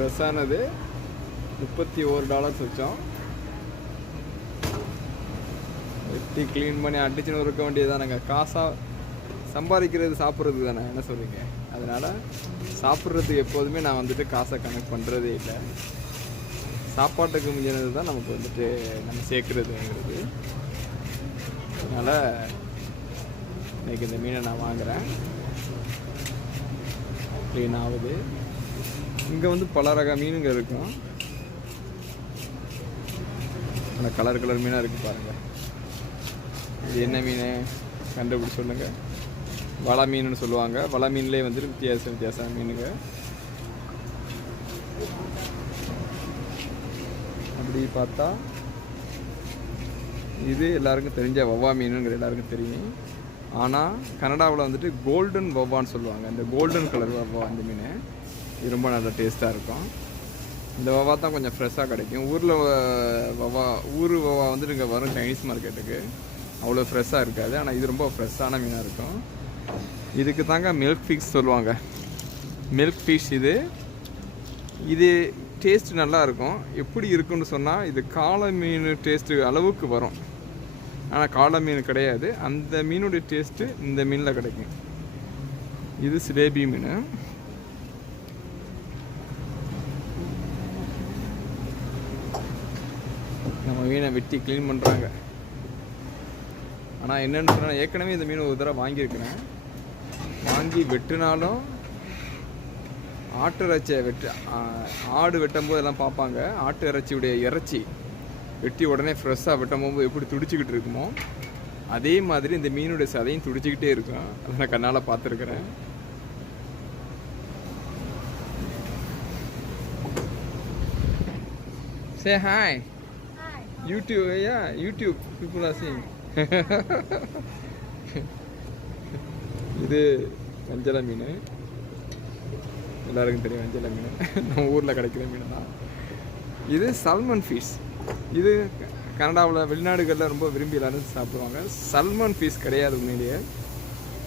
ஃப்ரெஷ்ஷானது. $31 வச்சோம். வெட்டி க்ளீன் பண்ணி அடிச்சுன்னு இருக்க வேண்டியது தானேங்க. காசாக சம்பாதிக்கிறது சாப்பிட்றது தானே, என்ன சொல்கிறீங்க? அதனால் சாப்பிட்றதுக்கு எப்போதுமே நான் வந்துட்டு காசை கனெக்ட் பண்ணுறதே இல்லை. சாப்பாட்டுக்கு முடிஞ்சது தான் நமக்கு வந்துட்டு நம்ம சேர்க்குறதுங்கிறது. அதனால் இன்றைக்கி இந்த மீனை நான் வாங்குகிறேன். க்ளீன் ஆகுது. இங்கே வந்து பல ரக மீனுங்க இருக்கும். ஆனால் கலர் மீனாக இருக்குது பாருங்கள். இது என்ன மீன் கண்டுபிடிச்சி சொல்லுங்கள். வலை மீனுன்னு சொல்லுவாங்க. வலை மீன்லேயே வந்துட்டு வித்தியாச மீனுங்க. அப்படி பார்த்தா இது எல்லாருக்கும் தெரிஞ்ச வவ்வா மீனுங்கிற எல்லாருக்கும் தெரியும். ஆனால் கனடாவில் வந்துட்டு கோல்டன் வவ்வான்னு சொல்லுவாங்க. இந்த கோல்டன் கலர் வவ்வா அந்த மீன் இது ரொம்ப நல்லா டேஸ்ட்டாக இருக்கும். இந்த வவ்வா தான் கொஞ்சம் ஃப்ரெஷ்ஷாக கிடைக்கும். ஊர் வவ்வா வந்துட்டு இங்கே வரும் சைனீஸ் மார்க்கெட்டுக்கு. அவ்வளோ ஃப்ரெஷ்ஷாக இருக்காது. ஆனால் இது ரொம்ப ஃப்ரெஷ்ஷான மீனாக இருக்கும். இதுக்கு தாங்க மில்க் ஃபிஷ் சொல்லுவாங்க. மில்க் ஃபிஷ் இது டேஸ்ட்டு நல்லாயிருக்கும். எப்படி இருக்குன்னு சொன்னால் இது காளை மீன் டேஸ்ட்டு அளவுக்கு வரும். ஆனால் காளை மீன் கிடையாது. அந்த மீனுடைய டேஸ்ட்டு இந்த மீனில் கிடைக்கும். இது சிலேபி மீன். நம்ம மீனை வெட்டி க்ளீன் பண்ணுறாங்க. ஆனால் என்னென்னு சொன்னால் ஏற்கனவே இந்த மீன் ஒரு தடவை வாங்கியிருக்கிறேன். வாங்கி வெட்டினாலும் ஆட்டு இறைச்சியை ஆடு வெட்டும் போது எல்லாம் பார்ப்பாங்க. ஆட்டு இறைச்சியுடைய இறைச்சி வெட்டி உடனே ஃப்ரெஷ்ஷாக வெட்டும் போது எப்படி துடிச்சிக்கிட்டு இருக்குமோ அதே மாதிரி இந்த மீனுடைய சதையும் துடிச்சிக்கிட்டே இருக்கும். அதை நான் கண்ணால் பார்த்துருக்குறேன். Say hi. Hi. YouTube people are seeing. இது வஞ்சல மீன். எல்லாருக்கும் தெரியும் வஞ்சல மீன். நம்ம ஊரில் கிடைக்கிற மீன் தான். இது சல்மன் ஃபிஷ். இது கனடாவில் வெளிநாடுகளில் ரொம்ப விரும்பி எல்லாரும் சாப்பிடுவாங்க. சல்மன் ஃபிஷ் கிடையாது உண்மையிலேயே.